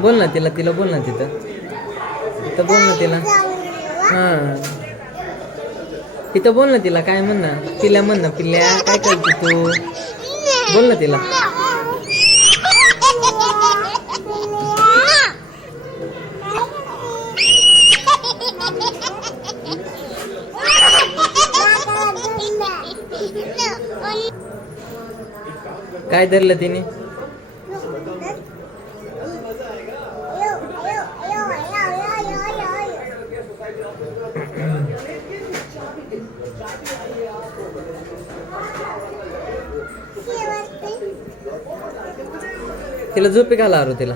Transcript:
बोल ना तिला तिला बोल ना तिथं. तिथं बोल ना तिला. हां. तिथं बोल ना तिला काय म्हण ना? पिल्या म्हण ना पिल्या. काय करते तू? बोल ना तिला. काय धरलं तिने? तिला झोपे घाला आरो तिला.